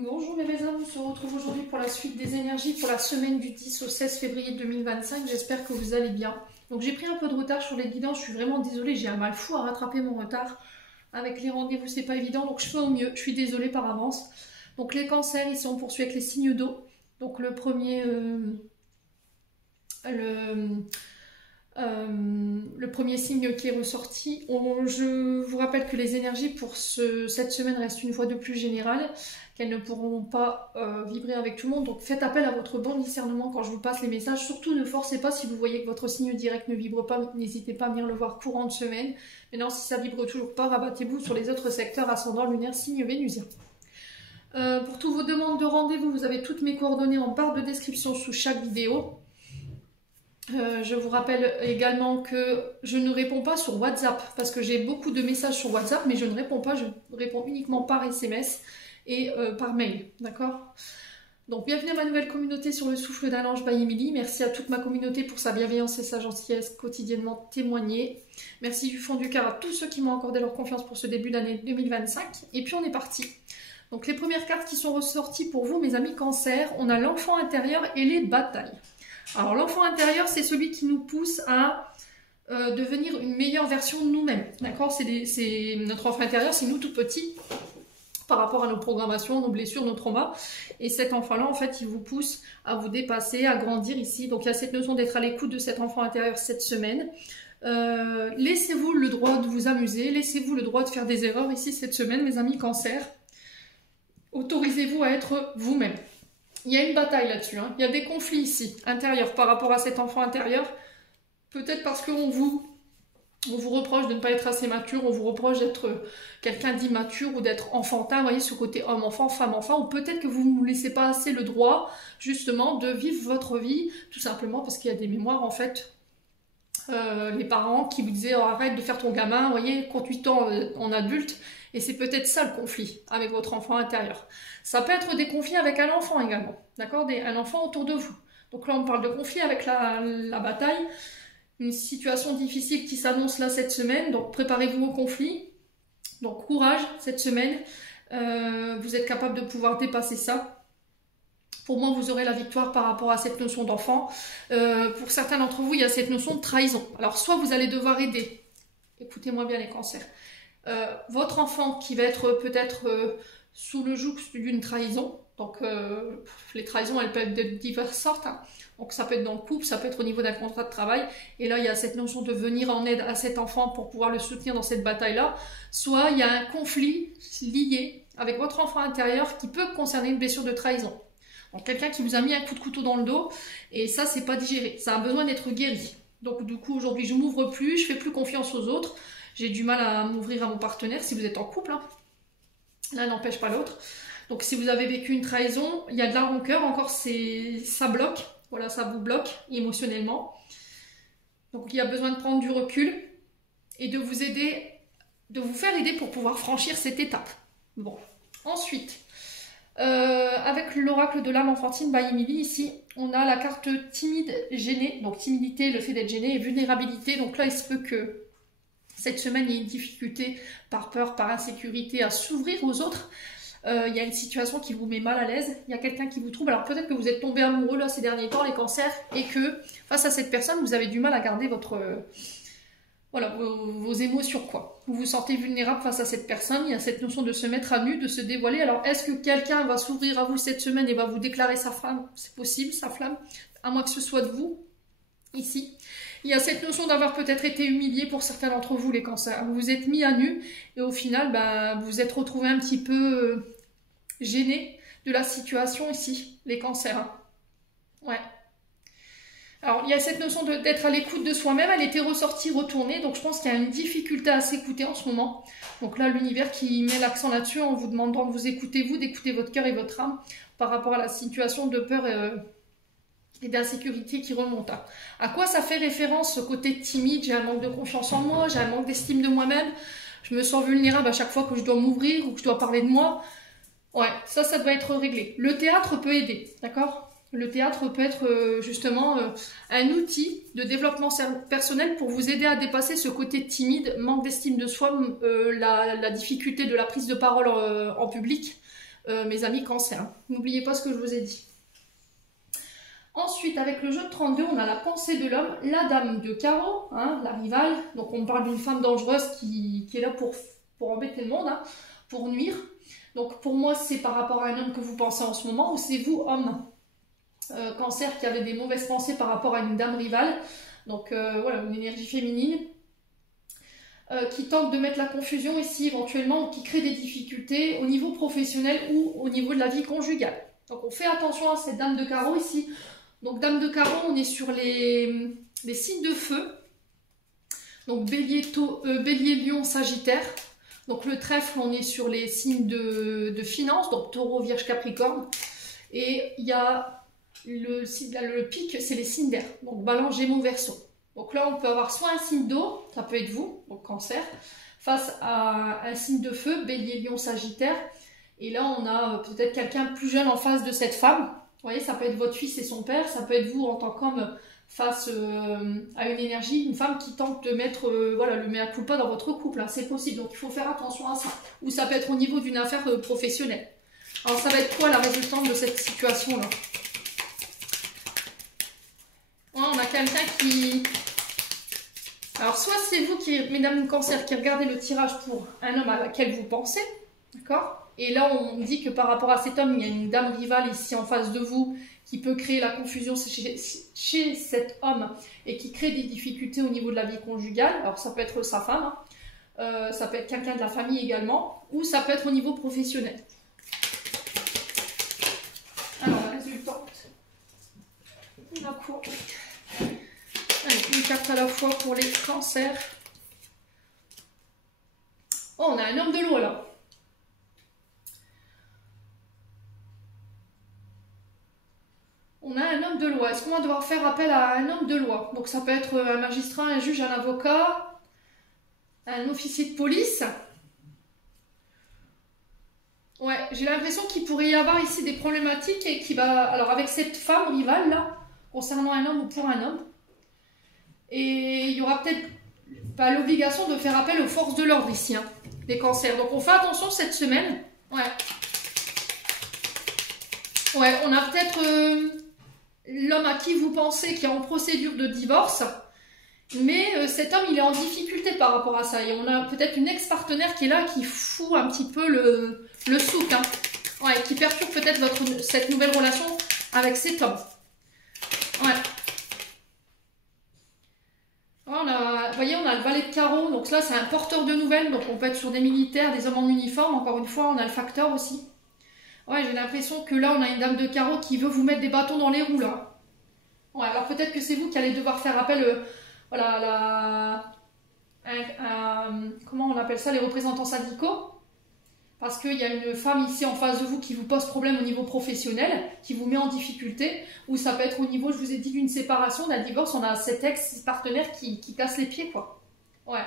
Bonjour mes raisins, on se retrouve aujourd'hui pour la suite des énergies pour la semaine du 10 au 16 février 2025. J'espère que vous allez bien. Donc j'ai pris un peu de retard sur les guidances, je suis vraiment désolée, j'ai un mal fou à rattraper mon retard. Avec les rendez-vous, c'est pas évident, donc je fais au mieux, je suis désolée par avance. Donc les cancers, ici on poursuit avec les signes d'eau. Donc le premier, le premier signe qui est ressorti. Je vous rappelle que les énergies pour cette semaine restent une fois de plus générales, qu'elles ne pourront pas vibrer avec tout le monde. Donc faites appel à votre bon discernement quand je vous passe les messages. Surtout ne forcez pas si vous voyez que votre signe direct ne vibre pas, n'hésitez pas à venir le voir courant de semaine. Maintenant si ça vibre toujours pas, rabattez-vous sur les autres secteurs ascendant lunaire, signe vénusien. Pour toutes vos demandes de rendez-vous, vous avez toutes mes coordonnées en barre de description sous chaque vidéo. Je vous rappelle également que je ne réponds pas sur WhatsApp parce que j'ai beaucoup de messages sur WhatsApp, mais je ne réponds pas, je réponds uniquement par SMS et par mail, d'accord? Donc bienvenue à ma nouvelle communauté sur le souffle d'un ange by Emily. Merci à toute ma communauté pour sa bienveillance et sa gentillesse quotidiennement témoignée. Merci du fond du cœur à tous ceux qui m'ont accordé leur confiance pour ce début d'année 2025. Et puis on est parti. Donc les premières cartes qui sont ressorties pour vous, mes amis Cancer, on a l'enfant intérieur et les batailles. Alors l'enfant intérieur, c'est celui qui nous pousse à devenir une meilleure version de nous-mêmes. D'accord? C'est notre enfant intérieur, c'est nous tout petits par rapport à nos programmations, nos blessures, nos traumas. Et cet enfant-là, en fait, il vous pousse à vous dépasser, à grandir ici. Donc il y a cette notion d'être à l'écoute de cet enfant intérieur cette semaine. Laissez-vous le droit de vous amuser, laissez-vous le droit de faire des erreurs ici cette semaine, mes amis Cancer. Autorisez-vous à être vous-même. Il y a une bataille là-dessus, hein. Il y a des conflits ici, intérieurs, par rapport à cet enfant intérieur. Peut-être parce qu'on vous reproche de ne pas être assez mature, on vous reproche d'être quelqu'un d'immature ou d'être enfantin, vous voyez, ce côté homme-enfant, femme-enfant, ou peut-être que vous ne vous laissez pas assez le droit, justement, de vivre votre vie, tout simplement parce qu'il y a des mémoires, en fait, les parents qui vous disaient oh, arrête de faire ton gamin, vous voyez, conduis-toi en adulte, et c'est peut-être ça le conflit avec votre enfant intérieur. Ça peut être des conflits avec un enfant également, d'accord, un enfant autour de vous. Donc là, on parle de conflit avec la bataille, une situation difficile qui s'annonce là cette semaine, donc préparez-vous au conflit. Donc courage cette semaine, vous êtes capable de pouvoir dépasser ça. Pour moi, vous aurez la victoire par rapport à cette notion d'enfant. Pour certains d'entre vous, il y a cette notion de trahison. Alors soit vous allez devoir aider, écoutez-moi bien les cancers, votre enfant qui va être peut-être sous le joug d'une trahison. Donc les trahisons, elles peuvent être de diverses sortes, hein. Donc ça peut être dans le couple, ça peut être au niveau d'un contrat de travail. Et là, il y a cette notion de venir en aide à cet enfant pour pouvoir le soutenir dans cette bataille-là. Soit il y a un conflit lié avec votre enfant intérieur qui peut concerner une blessure de trahison. Donc quelqu'un qui vous a mis un coup de couteau dans le dos, et ça, c'est pas digéré. Ça a besoin d'être guéri. Donc du coup, aujourd'hui, je m'ouvre plus, je fais plus confiance aux autres. J'ai du mal à m'ouvrir à mon partenaire si vous êtes en couple, hein. L'un n'empêche pas l'autre. Donc si vous avez vécu une trahison, il y a de la rancœur, encore ça bloque. Voilà, ça vous bloque émotionnellement. Donc il y a besoin de prendre du recul et de vous aider, de vous faire aider pour pouvoir franchir cette étape. Bon, ensuite, avec l'oracle de l'âme enfantine by Emily, ici, on a la carte timide, gênée. Donc timidité, le fait d'être gêné, et vulnérabilité. Donc là, il se peut que cette semaine, il y ait une difficulté par peur, par insécurité à s'ouvrir aux autres. Il y a une situation qui vous met mal à l'aise, il y a quelqu'un qui vous trouble. Alors peut-être que vous êtes tombé amoureux là ces derniers temps, les cancers, et que face à cette personne, vous avez du mal à garder voilà, vos émotions, quoi. Vous vous sentez vulnérable face à cette personne, il y a cette notion de se mettre à nu, de se dévoiler. Alors est-ce que quelqu'un va s'ouvrir à vous cette semaine et va vous déclarer sa flamme? C'est possible, sa flamme, à moins que ce soit de vous, ici. Il y a cette notion d'avoir peut-être été humilié pour certains d'entre vous, les cancers. Vous vous êtes mis à nu et au final, vous vous êtes retrouvé un petit peu gêné de la situation ici, les cancers. Hein. Ouais. Alors, il y a cette notion d'être à l'écoute de soi-même. Elle était ressortie, retournée. Donc, je pense qu'il y a une difficulté à s'écouter en ce moment. Donc là, l'univers qui met l'accent là-dessus en vous demandant de vous écouter, d'écouter votre cœur et votre âme par rapport à la situation de peur et d'insécurité qui remonte. À quoi ça fait référence ce côté timide? J'ai un manque de confiance en moi, j'ai un manque d'estime de moi-même, je me sens vulnérable à chaque fois que je dois m'ouvrir ou que je dois parler de moi. Ouais, ça doit être réglé. Le théâtre peut aider, d'accord? Le théâtre peut être justement un outil de développement personnel pour vous aider à dépasser ce côté timide, manque d'estime de soi, la difficulté de la prise de parole en public. mes amis cancer. Hein. N'oubliez pas ce que je vous ai dit. Ensuite, avec le jeu de 32, on a la pensée de l'homme, la dame de carreau, hein, la rivale. Donc on parle d'une femme dangereuse qui est là pour embêter le monde, hein, pour nuire. Donc pour moi, c'est par rapport à un homme que vous pensez en ce moment, ou c'est vous, homme cancer, qui avez des mauvaises pensées par rapport à une dame rivale. Donc voilà, une énergie féminine. Qui tente de mettre la confusion ici éventuellement, ou qui crée des difficultés au niveau professionnel ou au niveau de la vie conjugale. Donc on fait attention à cette dame de carreau ici. Donc dame de carreau, on est sur les signes de feu. Donc bélier, lion, sagittaire. Donc le trèfle, on est sur les signes de finance, donc taureau, vierge, capricorne. Et il y a le pic, c'est les signes d'air. Donc balance, gémeaux, verseau. Donc là, on peut avoir soit un signe d'eau, ça peut être vous, donc cancer, face à un signe de feu, bélier, lion, sagittaire. Et là, on a peut-être quelqu'un plus jeune en face de cette femme. Vous voyez, ça peut être votre fils et son père, ça peut être vous en tant qu'homme face à une énergie, une femme qui tente de mettre voilà, le mea culpa dans votre couple. Hein. C'est possible, donc il faut faire attention à ça. Ou ça peut être au niveau d'une affaire professionnelle. Alors, ça va être quoi la résultante de cette situation-là? On a quelqu'un qui... Alors, soit c'est vous, mesdames cancer, qui regardez le tirage pour un homme à laquelle vous pensez, d'accord? Et là, on dit que par rapport à cet homme, il y a une dame rivale ici en face de vous qui peut créer la confusion chez cet homme et qui crée des difficultés au niveau de la vie conjugale. Alors, ça peut être sa femme, hein. Ça peut être quelqu'un de la famille également, ou ça peut être au niveau professionnel. Alors, la résultante. La cour. Allez, une carte à la fois pour les cancers. Oh, on a un homme de l'eau là. On a un homme de loi. Est-ce qu'on va devoir faire appel à un homme de loi? Donc ça peut être un magistrat, un juge, un avocat, un officier de police. Ouais, j'ai l'impression qu'il pourrait y avoir ici des problématiques et qui va... Alors avec cette femme rivale là, concernant un homme ou pour un homme. Et il y aura peut-être pas l'obligation de faire appel aux forces de l'ordre ici, hein, des cancers. Donc on fait attention cette semaine. Ouais. Ouais, on a peut-être l'homme à qui vous pensez qui est en procédure de divorce. Mais cet homme, il est en difficulté par rapport à ça. Et on a peut-être une ex-partenaire qui est là, qui fout un petit peu le souk. Hein. Ouais, qui perturbe peut-être cette nouvelle relation avec cet homme. Ouais. Vous voyez, on a le valet de carreau, donc là c'est un porteur de nouvelles, donc on peut être sur des militaires, des hommes en uniforme, encore une fois on a le facteur aussi. Ouais, j'ai l'impression que là on a une dame de carreau qui veut vous mettre des bâtons dans les roues là. Ouais, alors peut-être que c'est vous qui allez devoir faire appel voilà, comment on appelle ça, les représentants syndicaux. Parce qu'il y a une femme ici en face de vous qui vous pose problème au niveau professionnel, qui vous met en difficulté, ou ça peut être au niveau, je vous ai dit, d'une séparation, d'un divorce, on a cet ex-partenaire qui casse les pieds, quoi. Ouais.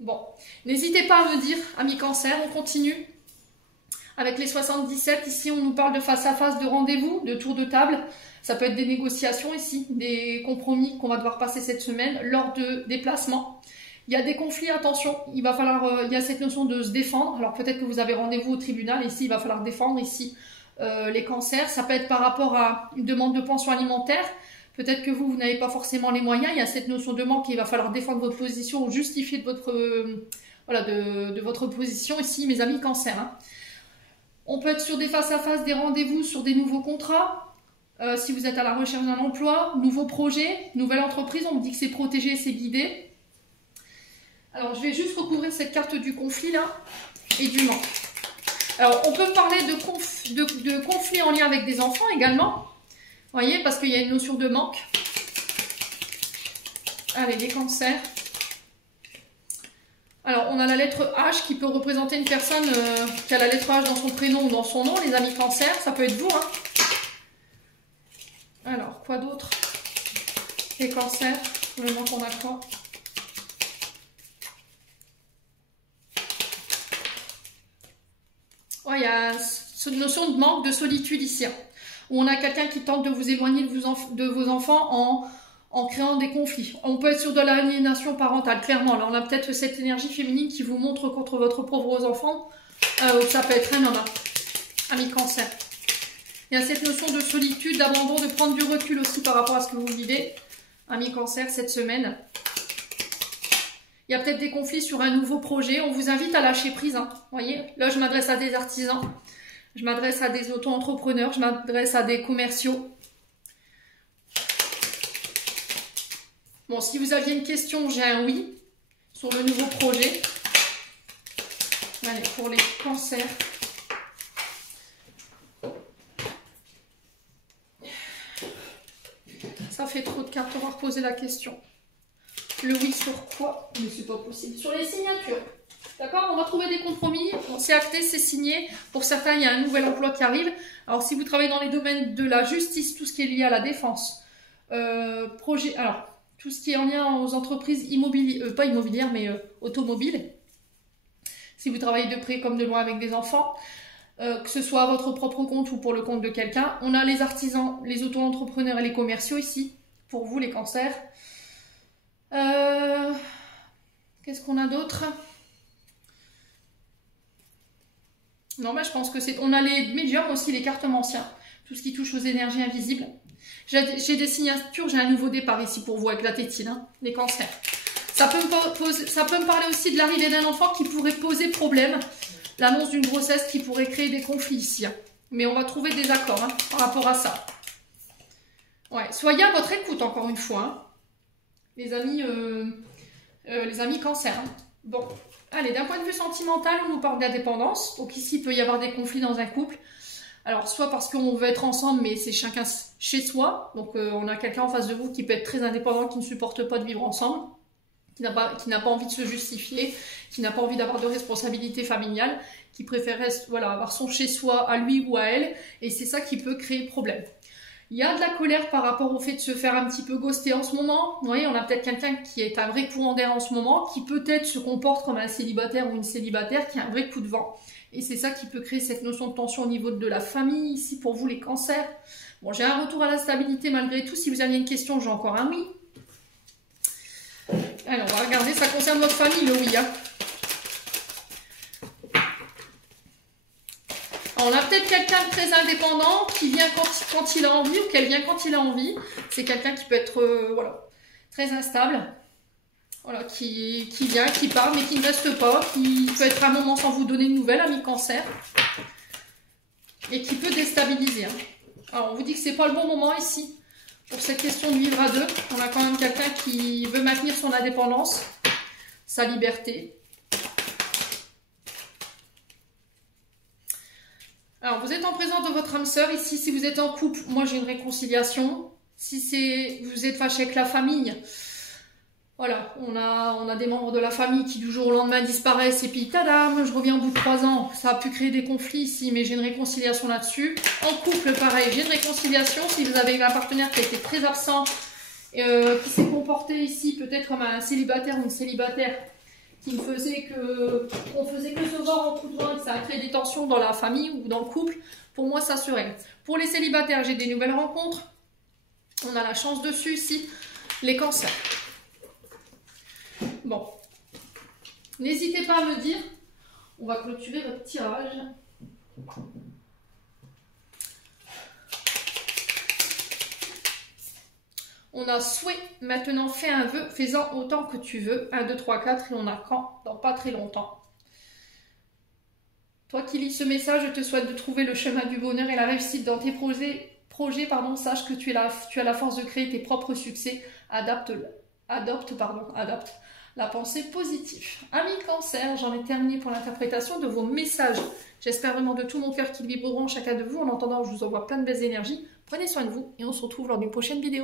Bon, n'hésitez pas à me dire, amis cancer, on continue. Avec les 77, ici on nous parle de face à face, de rendez-vous, de tour de table. Ça peut être des négociations ici, des compromis qu'on va devoir passer cette semaine lors de déplacements. Il y a des conflits, attention, il va falloir, il y a cette notion de se défendre. Alors peut-être que vous avez rendez-vous au tribunal, ici il va falloir défendre ici les cancers. Ça peut être par rapport à une demande de pension alimentaire. Peut-être que vous n'avez pas forcément les moyens. Il y a cette notion de manque et il va falloir défendre votre position ou justifier de votre, voilà, de votre position ici, mes amis cancers. Hein. On peut être sur des face-à-face, des rendez-vous, sur des nouveaux contrats. Si vous êtes à la recherche d'un emploi, nouveau projet, nouvelle entreprise, on me dit que c'est protégé, c'est guidé. Alors, je vais juste recouvrir cette carte du conflit, là, et du manque. Alors, on peut parler de conflit en lien avec des enfants également. Vous voyez, parce qu'il y a une notion de manque. Allez, les cancers. Alors, on a la lettre H qui peut représenter une personne qui a la lettre H dans son prénom ou dans son nom, les amis cancers. Ça peut être vous, hein. Alors, quoi d'autre? Les cancers, le manque qu'on a quoi? Ouais, il y a cette notion de manque, de solitude ici, hein, où on a quelqu'un qui tente de vous éloigner de vos enfants en créant des conflits. On peut être sur de l'aliénation parentale, clairement. Là, on a peut-être cette énergie féminine qui vous montre contre votre pauvre enfant. Ça peut être un homme, ami Cancer. Il y a cette notion de solitude, d'abandon, de prendre du recul aussi par rapport à ce que vous vivez, ami Cancer, cette semaine. Il y a peut-être des conflits sur un nouveau projet. On vous invite à lâcher prise. Hein. Vous voyez, là, je m'adresse à des artisans. Je m'adresse à des auto-entrepreneurs. Je m'adresse à des commerciaux. Bon, si vous aviez une question, j'ai un oui sur le nouveau projet. Allez, pour les cancers. Ça fait trop de cartes, on va reposer la question. Le oui sur quoi? Mais c'est pas possible. Sur les signatures. D'accord? On va trouver des compromis. Bon, c'est acté, c'est signé. Pour certains, il y a un nouvel emploi qui arrive. Alors, si vous travaillez dans les domaines de la justice, tout ce qui est lié à la défense, alors, tout ce qui est en lien aux entreprises immobilières, pas immobilières, mais automobiles. Si vous travaillez de près comme de loin avec des enfants, que ce soit à votre propre compte ou pour le compte de quelqu'un. On a les artisans, les auto-entrepreneurs et les commerciaux ici, pour vous les cancers. Qu'est-ce qu'on a d'autre? Non, mais je pense que c'est... On a les médiums aussi, les cartomanciens, tout ce qui touche aux énergies invisibles. J'ai des signatures, j'ai un nouveau départ ici pour vous avec la tétine, hein, les cancers. Ça peut me parler aussi de l'arrivée d'un enfant qui pourrait poser problème. L'annonce d'une grossesse qui pourrait créer des conflits ici. Hein. Mais on va trouver des accords hein, par rapport à ça. Ouais, soyez à votre écoute encore une fois. Hein. Les amis cancers. Hein. Bon, allez, d'un point de vue sentimental, on nous parle d'indépendance. Donc ici, il peut y avoir des conflits dans un couple. Alors, soit parce qu'on veut être ensemble, mais c'est chacun chez soi. Donc, on a quelqu'un en face de vous qui peut être très indépendant, qui ne supporte pas de vivre ensemble. Qui n'a pas envie de se justifier, qui n'a pas envie d'avoir de responsabilité familiale, qui préfère avoir son chez-soi à lui ou à elle, et c'est ça qui peut créer problème. Il y a de la colère par rapport au fait de se faire un petit peu ghoster en ce moment. Vous voyez, on a peut-être quelqu'un qui est un vrai courant d'air en ce moment, qui peut-être se comporte comme un célibataire ou une célibataire qui a un vrai coup de vent. Et c'est ça qui peut créer cette notion de tension au niveau de la famille, ici pour vous les cancers. Bon, j'ai un retour à la stabilité malgré tout. Si vous aviez une question, j'ai encore un oui. Alors, on va regarder, ça concerne votre famille, le oui. Hein. Alors, on a peut-être quelqu'un de très indépendant qui vient quand il a envie ou qu'elle vient quand il a envie. C'est quelqu'un qui peut être très instable, qui vient, qui part, mais qui ne reste pas, qui peut être à un moment sans vous donner de nouvelles, ami cancer, et qui peut déstabiliser. Hein. Alors, on vous dit que c'est pas le bon moment ici. Pour cette question de vivre à deux, on a quand même quelqu'un qui veut maintenir son indépendance, sa liberté. Alors, vous êtes en présence de votre âme sœur ici. Si vous êtes en couple, moi j'ai une réconciliation. Si vous êtes fâché avec la famille, voilà, on a des membres de la famille qui du jour au lendemain disparaissent et puis tadam, je reviens au bout de 3 ans. Ça a pu créer des conflits ici, mais j'ai une réconciliation là-dessus. En couple, pareil, j'ai une réconciliation. Si vous avez un partenaire qui a été très absent, qui s'est comporté ici peut-être comme un célibataire ou une célibataire, qui ne faisait qu'on faisait que se voir en tout temps, que ça a créé des tensions dans la famille ou dans le couple, pour moi ça se règle. Pour les célibataires, j'ai des nouvelles rencontres. On a la chance dessus ici, les cancers. Bon, n'hésitez pas à me dire, on va clôturer votre tirage. On a souhait, maintenant fais un vœu, fais-en autant que tu veux. 1, 2, 3, 4 et on a quand dans pas très longtemps. Toi qui lis ce message, je te souhaite de trouver le chemin du bonheur et la réussite dans tes projets. Sache que tu as la force de créer tes propres succès. Adopte la pensée positive. Amis cancer, j'en ai terminé pour l'interprétation de vos messages. J'espère vraiment de tout mon cœur qu'ils vibreront chacun de vous. En entendant, je vous envoie plein de belles énergies. Prenez soin de vous et on se retrouve lors d'une prochaine vidéo.